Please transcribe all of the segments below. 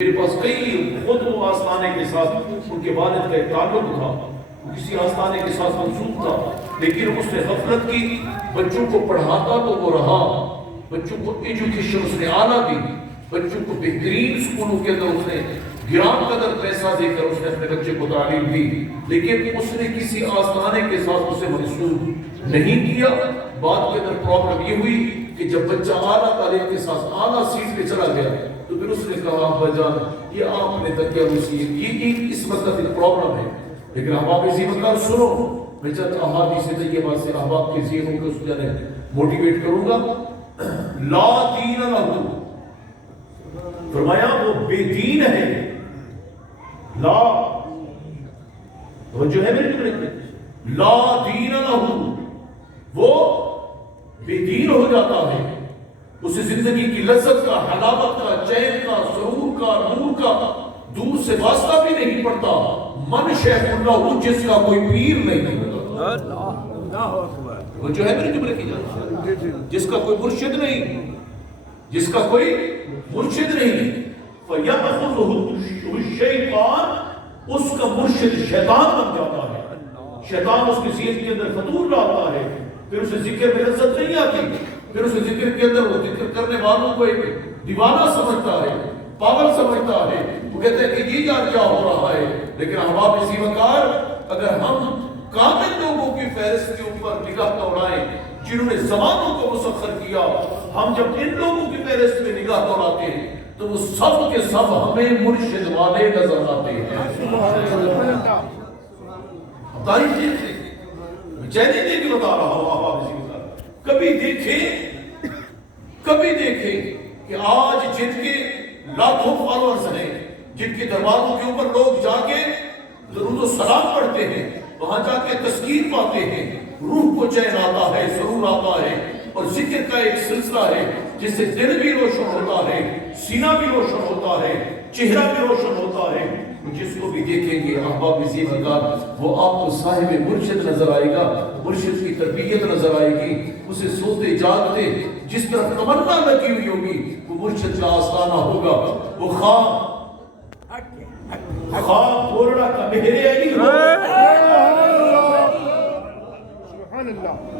میرے پاس کئی خود وہ آستانے کے ساتھ ان کے والد کا ایک تعلق تھا، کسی آستانے کے ساتھ منسوب تھا، لیکن اس نے غفلت کی، بچوں کو پڑھاتا تو وہ رہا، بچوں کو ایجوکیشن اس نے اعلیٰ دی، بچوں کو بہترین سکولوں کے اندر اس نے گرام قدر پیسہ دے کر اس نے اپنے بچے کو تعلیم دی، لیکن اس نے کسی آستانے کے ساتھ اسے منسوب نہیں کیا۔ بعد کے اندر پرابلم یہ ہوئی کہ جب بچہ اعلیٰ تعلیم کے ساتھ اعلیٰ سیٹ پہ چلا گیا تو پھر اس نے کہا ابا جان یہ آپ نے تکیہ نصیحت یہ اس وقت ایک پرابلم ہے، لیکن احباب اسی وقت سنو، میں چاہتا احادیث طیبہ سے احباب کے ذہنوں کو اس جانے موٹیویٹ کروں گا۔ لا دین لہ، فرمایا وہ بے دین ہے، لا توجہ ہے میرے لیے، لا دین لہ، وہ بے دین ہو جاتا ہے، اسے زندگی کی لذت کا، حلاوت کا، چین کا، سرور کا، نور کا دور سے واسطہ بھی نہیں پڑتا۔ من شیخ اللہ، جس کا کوئی پیر نہیں ہوتا، وہ جو ہے میرے جملے کی جانتا، جس کا کوئی مرشد نہیں، جس کا کوئی مرشد نہیں، فَيَأْخُذُهُ الشَّيْطَانُ، اس کا مرشد شیطان بن جاتا ہے، شیطان اس کی ذہن کے اندر فطور ڈالتا ہے، پھر اسے ذکر میں لذت نہیں آتی، پھر اسے ذکر کے اندر وہ ذکر کرنے والوں کو ایک دیوانہ سمجھتا ہے، پاگل سمجھتا ہے، وہ کہتے ہیں کہ یہ یار کیا ہو رہا ہے۔ لیکن احباب اسی وقار اگر ہم کامل لوگوں کی فہرست کے اوپر نگاہ دوڑائیں جنہوں نے زمانوں کو مسخر کیا، ہم جب ان لوگوں کی فہرست میں نگاہ دوڑاتے ہیں تو وہ سب کے سب ہمیں مرشد والے نظر آتے ہیں۔ تاریخ چینی دے کے بتا رہا ہوں احباب اسی وقار، کبھی دیکھیں کہ آج جن کے لاکھوں فالورز ہیں، جن کے دروازوں کے اوپر لوگ جا کے درود و سلام پڑھتے ہیں، وہاں جا کے تسکین پاتے ہیں، روح کو چین آتا ہے، سرور آتا ہے، اور ذکر کا ایک سلسلہ ہے جس سے دل بھی روشن ہوتا ہے، سینہ بھی روشن ہوتا ہے، چہرہ بھی روشن ہوتا ہے۔ جس کو بھی دیکھیں گے احباب اسی وقار وہ آپ کو صاحب مرشد نظر آئے گا، مرشد کی تربیت نظر آئے گی، اسے سوتے جاگتے جس طرف تمنا لگی ہوئی ہوگی وہ مرشد کا آستانہ ہوگا۔ وہ خواب بورڑا کا مہرے علی ہو،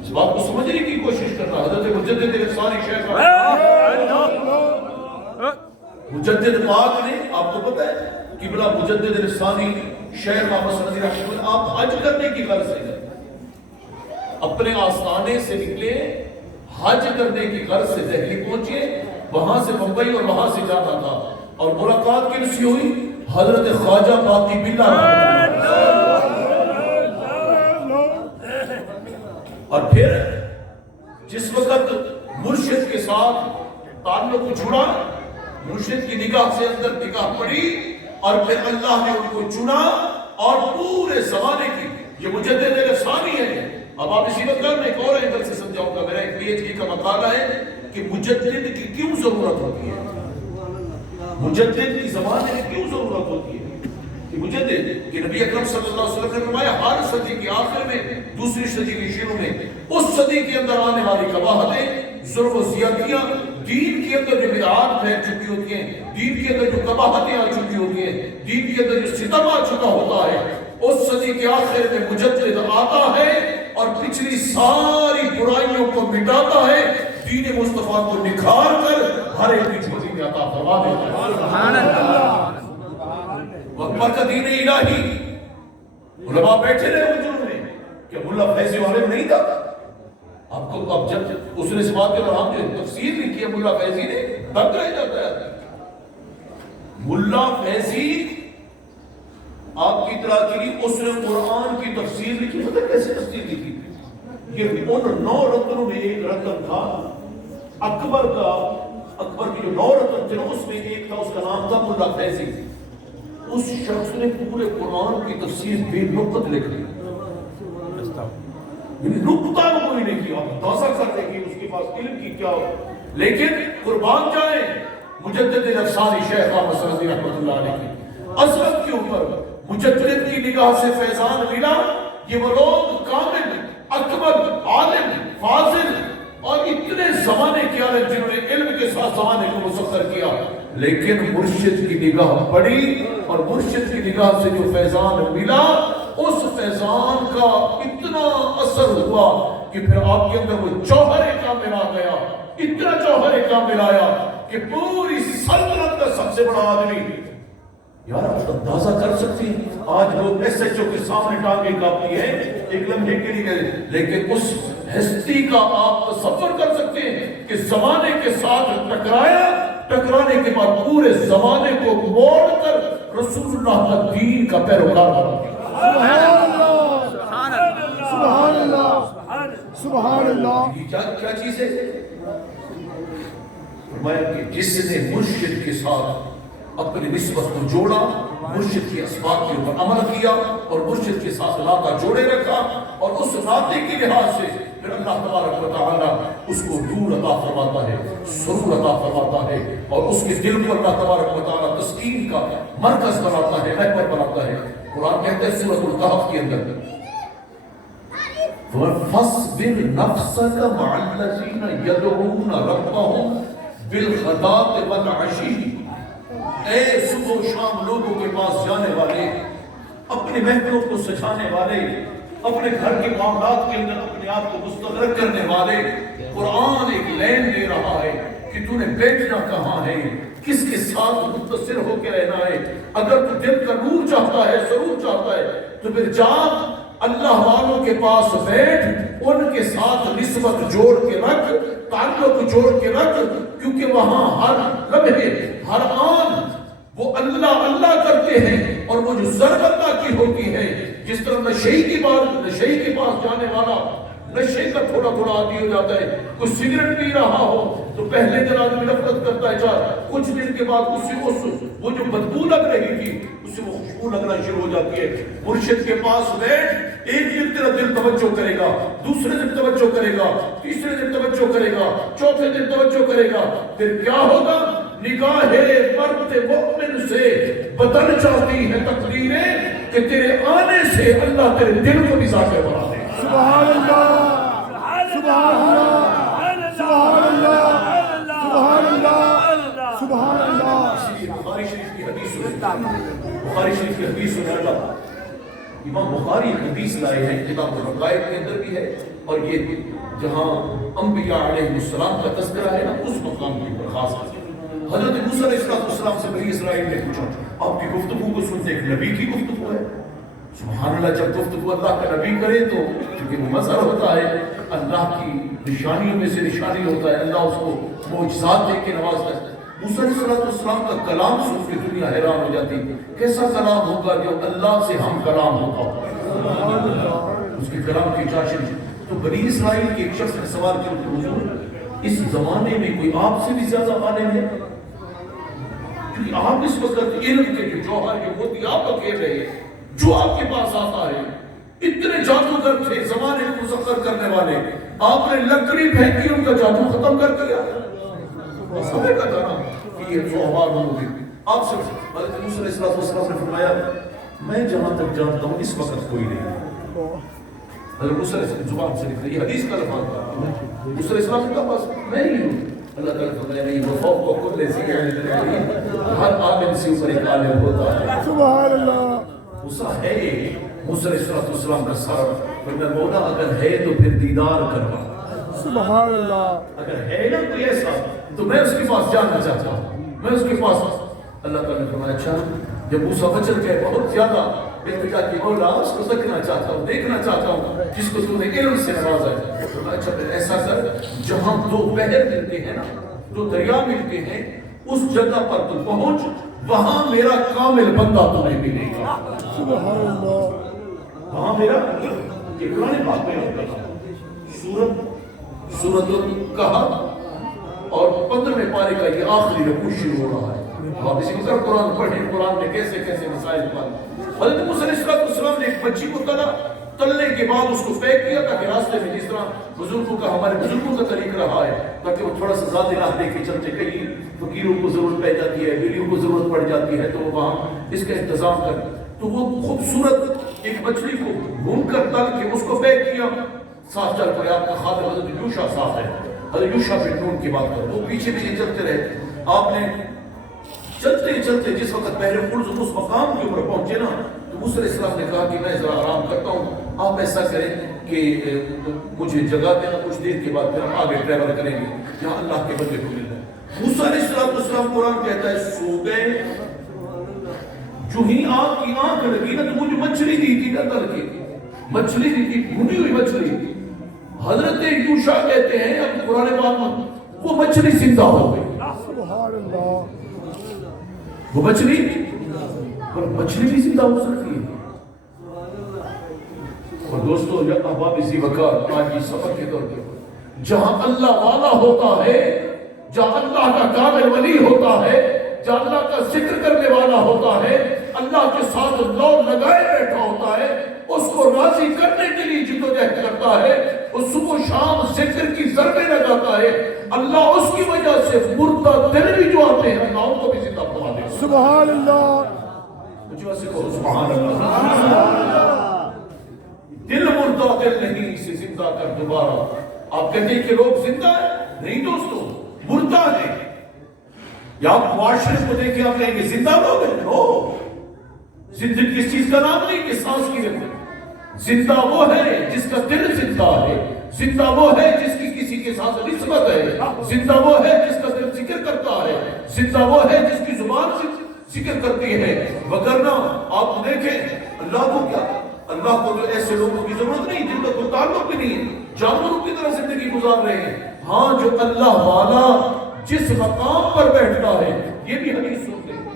اس بات کو سمجھنے کی کوشش کرنا۔ حضرت مجدد افسانی شیخ مجدد پاک نے، آپ کو پتہ ہے قبلہ مجدد افسانی شیخ احمد رضی رحمۃ اللہ، آپ حج کرنے کی غرض سے اپنے آستانے سے نکلے، حج کرنے کی غرض سے دہلی پہنچے، وہاں سے ممبئی اور وہاں سے جانا تھا، اور ملاقات کن سے ہوئی؟ حضرت خواجہ باقی باللہ، اور پھر جس وقت مرشد کے ساتھ تعلق چھڑا، مرشد کی نگاہ سے اندر نگاہ پڑی، اور پھر اللہ نے ان کو چنا، اور پورے زمانے کی یہ مجدد افسانی ہے۔ اب آپ اسی وقت میں ایک اور اینگل سے سمجھاؤں گا، میرا ایک پی ایچ ڈی کا مقالہ ہے کہ مجدد کی کیوں ضرورت ہوتی ہے، مجدد کی زمانے میں کیوں ضرورت ہوتی ہے کہ مجدد، کہ نبی اکرم صلی اللہ علیہ وسلم نے فرمایا ہر صدی کے آخر میں، دوسری صدی کے شروع میں، اس صدی کے اندر آنے والی قباحتیں، ظلم و زیادتیاں، دین کے اندر جو بدعات پھیل چکی ہوتی ہیں، دین کے اندر جو قباحتیں آ چکی ہوتی ہیں، دین کے اندر جو ستم آ چکا ہوتا ہے، اس صدی کے آخر میں مجدد آتا ہے اور پچھلی ساری برائیوں کو مٹاتا ہے، دین مصطفیٰ کو نکھار کر ہر ایک کی جھولی میں عطا فرما دیتا ہے۔ سبحان اللہ، اکبر کا دین الہی۔ علماء بیٹھے رہے وجود میں کہ ملا فیضی عالم نہیں تھا، آپ کو اب جب اس نے اس بات کے بعد ہم جو تفسیر لکھی ہے ملا فیضی نے، دنگ رہ جاتا ہے۔ ملا فیضی آپ کی اطلاع کے لیے اس نے قرآن کی تفسیر لکھی، پتہ کیسے تفسیر لکھی؟ یہ ان 9 رتنوں میں ایک رتن تھا اکبر کا، اکبر کی جو 9 رتن تھے اس میں ایک تھا، اس کا نام تھا ملا فیضی۔ اس شخص نے پورے قرآن کی تفسیر بے نقط لکھ لی، نقطہ کوئی نہیں کیا، اندازہ کرنے کی اس کے پاس علم کی کیا ہو، لیکن قربان جائیں مجدد افسانی شیخ احمد رضی رحمۃ اللہ علیہ کی عظمت کے اوپر مجدد کی نگاہ سے فیضان ملا۔ یہ وہ لوگ کامل، اکمل، عالم، فاضل اور اتنے زمانے کے عالم جنہوں نے علم کے ساتھ زمانے کو مسخر کیا، لیکن مرشد کی نگاہ پڑی اور مرشد کی نگاہ سے جو فیضان ملا اس فیضان کا اتنا اثر ہوا کہ پھر آپ کے اندر وہ جوہر کامل آ گیا، اتنا جوہر کامل آیا کہ پوری سلطنت کا سب سے بڑا آدمی، یار آپ اندازہ کر سکتی ہیں آج لوگ ایس ایچ او کے سامنے ٹانگیں کاپتی ہیں ایک لمحے کے لیے، لیکن اس ہستی کا آپ تصور کر سکتے ہیں کہ زمانے کے ساتھ ٹکرایا، ٹکرانے کے بعد پورے زمانے کو موڑ کر رسول اللہ کا دین کا پیروکار بنا دیا۔ سبحان اللہ، سبحان اللہ، سبحان اللہ۔ یہ کیا چیز ہے؟ فرمایا کہ جس نے مرشد کے ساتھ اپنی نسبت کو جوڑا، مرشد کی اسباب کے اوپر عمل کیا اور مرشد کے ساتھ ناطہ جوڑے رکھا اور اس ناطے کی لحاظ سے پھر اللہ تبارک و تعالیٰ اس کو نور عطا فرماتا ہے، سرور عطا فرماتا ہے اور اس کے دل کو اللہ تبارک و تعالیٰ تسکین کا مرکز بناتا ہے، محور بناتا ہے۔ قرآن کہتا ہے سورۃ الکہف کے اندر فَاصْبِرْ نَفْسَكَ مَعَ الَّذِينَ يَدْعُونَ رَبَّهُمْ بِالْغَدَاةِ وَالْعَشِيِّ، اے صبح و شام لوگوں کے پاس جانے والے، اپنے محفلوں کو سجانے والے، اپنے گھر کے معاملات کے اندر اپنے آپ کو مستغرق کرنے والے، قرآن ایک لین دے رہا ہے کہ تو نے بیٹھنا کہاں ہے، کس کے ساتھ متصل ہو کے رہنا ہے۔ اگر تو دل کا نور چاہتا ہے، سرور چاہتا ہے، تو پھر جا اللہ والوں کے پاس بیٹھ، ان کے ساتھ نسبت جوڑ کے رکھ، تعلق جوڑ کے رکھ، کیونکہ وہاں ہر لمحے ہر آن وہ اللہ اللہ کرتے ہیں اور وہ جو ضرب اللہ کی ہوتی ہے۔ جس طرح نشئی کے پاس جانے والا نشے کا تھوڑا تھوڑا عادی ہو جاتا ہے، کوئی سگریٹ پی رہا ہو تو پہلے دن آدمی نفرت کرتا ہے، کچھ دن کے بعد وہ جو بدبو لگ رہی تھی اسے وہ خوشبو لگنا شروع ہو جاتی ہے۔ مرشد کے پاس بیٹھ، ایک دن تیرا دل توجہ کرے گا، دوسرے دن توجہ کرے گا، تیسرے دن توجہ کرے گا، چوتھے دن توجہ کرے گا، پھر کیا ہوگا؟ نگاہ مرد مومن سے بدل جاتی ہے تقدیریں کہ تیرے آنے سے اللہ تیرے دل کو بھی ذاکر بنا دے۔ سبحان اللہ، سبحان اللہ، سبحان اللہ، سبحان اللہ، سبحان اللہ۔ اسی لیے بخاری شریف کی حدیث سنیں اللہ امام بخاری ایک حدیث لائے ہیں، کتاب الرقائق کے اندر بھی ہے، اور یہ جہاں انبیاء علیہ السلام کا تذکرہ ہے نا، اس مقام کی اوپر خاص ہے۔ حضرت موسیٰ علیہ السلام سے بنی اسرائیل نے پوچھا، آپ کی گفتگو کو سنتے ایک نبی کی گفتگو ہے؟ سبحان اللہ، جب گفتگو اللہ کا نبی کرے تو چونکہ وہ مظہر ہوتا ہے، اللہ کی نشانیوں میں سے نشانی ہوتا ہے، اللہ اس کو معجزات دے کے نوازتا ہے۔ موسیٰ علیہ السلام کا کلام سن کے دنیا حیران ہو جاتی ہے، کیسا کلام ہوگا جو اللہ سے ہم کلام ہوگا، اس کے کلام کی چاشنی۔ تو بنی اسرائیل کے ایک شخص نے سوال کیا کہ حضور اس زمانے میں کوئی آپ سے بھی زیادہ عالم ہے؟ کیونکہ آپ اس وقت علم کے جو جوہر کے موتی آپ اکیلے ہیں، جو آپ کے پاس آتا ہے، اتنے جادوگر تھے زمانے کو مسخر کرنے والے، آپ نے لکڑی پھینکی ان کا جادو ختم کر دیا۔ سمجھ کا تھا نا کہ یہ صحابہ ہوگی آپ سے۔ حضرت موسیٰ علیہ السلام نے فرمایا میں جہاں تک جانتا ہوں اس وقت کوئی نہیں۔ حضرت موسیٰ علیہ السلام زبان سے نکلا، یہ حدیث کا لفظ ہے، موسیٰ علیہ السلام کے پاس میں ہی ہوں۔ اللہ تعالیٰ فرمایا نہیں، وفوق کل ذی علم علیم، ہر عالم سے اوپر ایک عالم ہوتا ہے۔ سبحان اللہ۔ موسیٰ ہے موسیٰ علیہ السلام کا سر، فرمایا مولا اگر ہے تو پھر دیدار کروا۔ سبحان اللہ۔ اگر ہے نا کوئی ایسا تو میں اس کے پاس جانا چاہتا ہوں، میں اس کے پاس۔ اللہ تعالیٰ نے فرمایا اچھا، جب موسیٰ بچل گئے بہت زیادہ التجا کی، مولا اس کو دیکھنا چاہتا ہوں، دیکھنا چاہتا ہوں جس کو تو نے علم سے نوازا ہے۔ فرمایا اچھا پھر ایسا کر، جہاں دو بحر ملتے ہیں نا، دو دریا ملتے ہیں، اس جگہ پر تو پہنچ، وہاں میرا کامل بندہ تمہیں ملے گا۔ سبحان اللہ۔ وہاں میرا یہ قرآن پاک میں ہوتا ہے، سورۃ الکہف اور 15ویں پارے کا یہ آخری رکوع شروع ہو رہا ہے۔ آپ اسی کو قرآن پڑھیں، قرآن میں کیسے کیسے مسائل پڑھیں۔ حضرت موسیٰ علیہ السلام نے ایک بچی کو تلنے کے بعد اس کو پیک کیا تاکہ راستے میں، جس طرح بزرگوں کا ہمارے بزرگوں کا طریق رہا ہے، تاکہ وہ تھوڑا سا زیادہ راہ دے کے چلتے، کہیں فقیروں کو ضرورت پہ جاتی ہے، بیلیوں کو ضرورت پڑ جاتی ہے، تو وہ وہاں اس کا انتظام کر۔ تو وہ خوبصورت ایک مچھلی کو بھون کر تل کے اس کو پیک کیا، ساتھ چل پڑے۔ آپ کا خادم حضرت یوشع صاحب ہے، حضرت یوشع بن نون کی بات کرو، وہ پیچھے پیچھے چلتے رہے۔ آپ نے چلتے چلتے جس وقت پہلے فرض اس مقام کے اوپر پہنچے نا تو موسیٰ علیہ السلام نے کہا کہ میں ذرا آرام کرتا ہوں، آپ ایسا کریں کہ مجھے جگہ دینا، کچھ دیر کے بعد پھر ہم آگے ٹریول کریں گے یہاں اللہ کے بندے کو ملنا ہے۔ موسیٰ علیہ السلام قرآن کہتا ہے سو گئے، جو ہی آپ کی آنکھ لگی نا تو مجھے مچھلی دی تھی نا تل کے، مچھلی دی تھی، بھنی ہوئی مچھلی۔ حضرت یوشع کہتے ہیں اب قرآن پاک میں وہ مچھلی زندہ ہو گئی۔ سبحان اللہ، وہ مچھلی بھی زندہ ہو سکتی ہے۔ اور دوستو یا احباب اسی وقت آج یہ سبق کے طور پر جہاں اللہ والا ہوتا ہے، جہاں اللہ کا کامل ولی ہوتا ہے، جہاں اللہ کا ذکر کرنے والا ہوتا ہے، اللہ کے ساتھ لو لگائے بیٹھا ہوتا ہے، اس کو راضی کرنے کے لیے جدوجہد کرتا ہے، وہ صبح شام ذکر کی ضربیں لگاتا ہے، اللہ اس کی وجہ سے مردہ دل بھی جو آتے ہیں اللہ ان کو بھی زندہ کروا دے۔ سبحان اللہ، مجھے واسے کہو سبحان اللہ۔ دل مردہ دل نہیں، اسے زندہ کر دوبارہ۔ آپ کہتے ہیں کہ لوگ زندہ ہیں؟ نہیں دوستو، مردہ ہیں۔ یا آپ معاشرے کو دیکھیں آپ کہیں گے زندہ لوگ ہیں؟ نو، زندگی کس چیز کا نام نہیں کہ سانس کی زندگی۔ زندہ وہ ہے جس کا دل زندہ ہے، زندہ وہ ہے جس کی کسی کے ساتھ نسبت ہے، زندہ وہ ہے جس کا دل ذکر کرتا ہے، زندہ وہ ہے جس کی زبان ذکر کرتی ہے۔ وگرنہ آپ دیکھیں اللہ کو کیا، اللہ کو جو ایسے لوگوں کی ضرورت نہیں جن کا کوئی تعلق بھی نہیں ہے، جانوروں کی طرح زندگی گزار رہے ہیں۔ ہاں جو اللہ والا جس مقام پر بیٹھتا ہے، یہ بھی حدیث سنتے ہیں،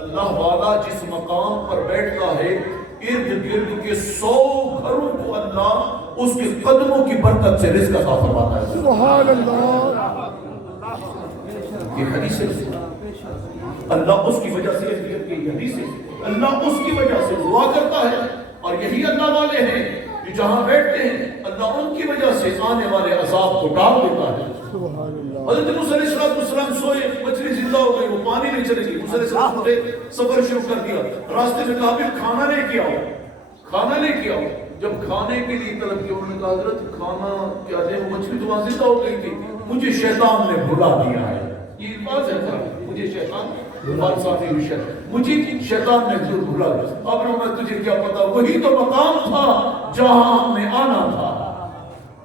اللہ والا جس مقام پر بیٹھتا ہے ارد گرد کے 100 گھروں کو اللہ اس کے قدموں کی برکت سے رزق عطا فرماتا ہے۔ سبحان اللہ، یہ حدیث ہے، اللہ اس کی وجہ سے یہ حدیث ہے، اللہ اس کی وجہ سے دعا کرتا ہے، اور یہی اللہ والے ہیں کہ جہاں بیٹھتے ہیں اللہ ان کی وجہ سے آنے والے عذاب کو ٹال دیتا ہے۔ سبحان اللہ، حضرت موسیٰ علیہ السلام سوئے، مچھلی زندہ ہو گئی، وہ پانی نہیں چلے گی۔ موسیٰ علیہ السلام نے سفر شروع کر دیا، راستے میں کہا پھر کھانا لے کے آؤ، کھانا لے کے آؤ۔ جب کھانے کے لیے طلب کیا انہوں نے کہا حضرت کھانا کیا دیں، وہ مچھلی تو وہاں زندہ ہو گئی تھی، مجھے شیطان نے بھلا دیا ہے۔ یہ الفاظ ہے، مجھے شیطان مجھے شیطان نے ضرور بھلا دیا۔ اب میں تجھے کیا پتا، وہی تو مقام تھا جہاں ہم نے آنا تھا،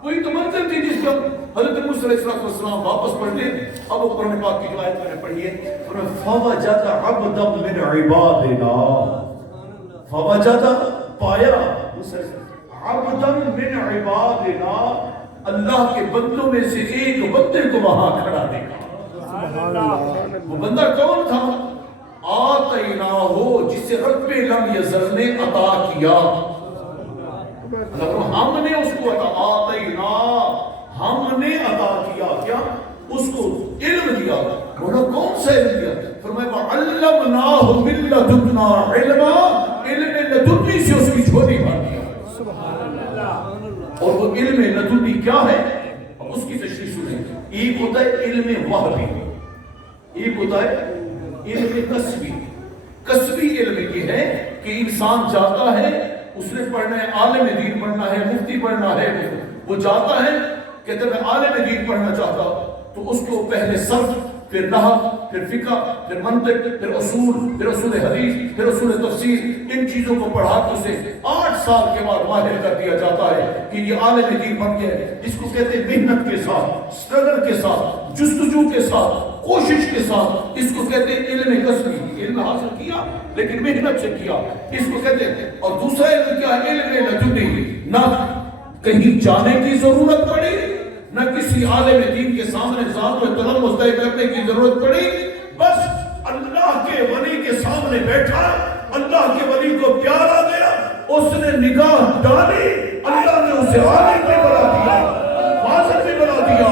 وہی تو منزل تھی جس پر حضرت موسیٰ علیہ السلام واپس پڑھتے۔ اب وہ قرآن پاک کی جو آیت میں نے پڑھی ہے، فَوَجَدَ عَبْدًا مِنْ عِبَادِنَا، فَوَجَدَ پایا عَبْدًا مِنْ عِبَادِنَا، اللہ کے بندوں میں سے ایک بندے کو وہاں کھڑا دیکھا۔ وہ بندہ کون تھا؟ آتیناہو، جسے رب لم یزل نے عطا کیا، ہم نے اس کو عطا، آتینا ہم نے عطا کیا، کیا اس کو علم دیا۔ بولا کون سا علم دیا؟ فرمایا وعلمناہ من لدنا علما، علم لدنی سے اس کی چھوٹی بات دیا۔ اور وہ علم لدنی کیا ہے؟ اب اس کی تشریح سنیں۔ ایک ہوتا ہے علم وحبی، ایک ہوتا ہے علم کسبی۔ کسبی علم یہ ہے کہ انسان جاتا ہے، اس نے پڑھنا ہے، عالم دین پڑھنا ہے، مفتی پڑھنا ہے، وہ جاتا ہے کہتے ہیں میں عالم دین پڑھنا چاہتا ہوں، تو اس کو پہلے صرف، پھر نحو، پھر فقہ، پھر منطق، پھر اصول حدیث، پھر اصول تفسیر، ان چیزوں کو پڑھا کے اسے 8 سال کے بعد ماہر کر دیا جاتا ہے کہ یہ عالم دین بن گیا ہے، جس کو کہتے ہیں محنت کے ساتھ، اسٹرگل کے ساتھ، جستجو کے ساتھ، کوشش کے ساتھ، اس کو کہتے ہیں علم کسبی، علم حاصل کیا لیکن محنت سے کیا، اس کو کہتے ہیں۔ اور دوسرا علم کیا ہے؟ علم لدنی، نہ کہیں جانے کی ضرورت پڑی، نہ کسی عالم دین کے سامنے ذات و تلمس طے کرنے کی ضرورت پڑی، بس اللہ کے ولی کے سامنے بیٹھا، اللہ کے ولی کو پیار آ گیا، اس نے نگاہ ڈالی، اللہ نے اسے عالم بھی بنا دیا، فاضل بھی بنا دیا۔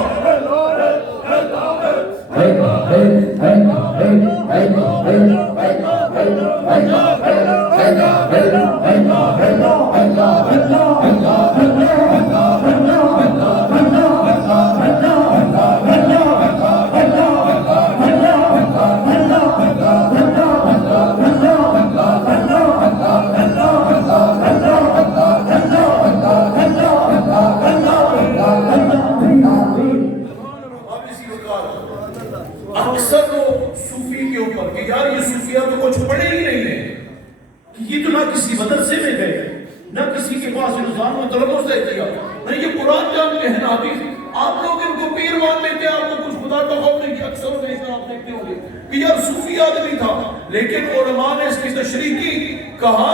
اکثر لوگ صوفی کے اوپر کہ یار یہ تو نہ کسی مدرسے میں گئے نہ کسی کے پاس انسان کو تلقف سے کیا نہ یہ قرآن جانتے ہیں نہ حدیث آپ لوگ ان کو پیر مان لیتے ہیں آپ کو کچھ خدا کا خوف نہیں کہ اکثر میں اس آپ دیکھتے ہوں گے کہ یار صوفی آدمی تھا لیکن علماء نے اس کی تشریح کی کہا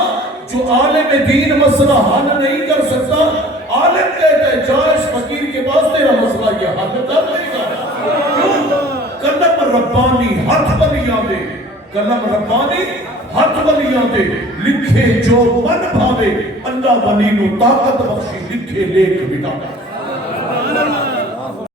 جو عالم دین مسئلہ حل نہیں کر سکتا عالم کہتا ہے جا اس فقیر کے پاس تیرا مسئلہ یہ حل کر لے گا قلم ربانی ہاتھ بلیاں دے قلم ربانی ہاتھ بلیاں دے لکھے جو من بھاوے اللہ ولی نو طاقت بخشی لکھے لیکھ بٹا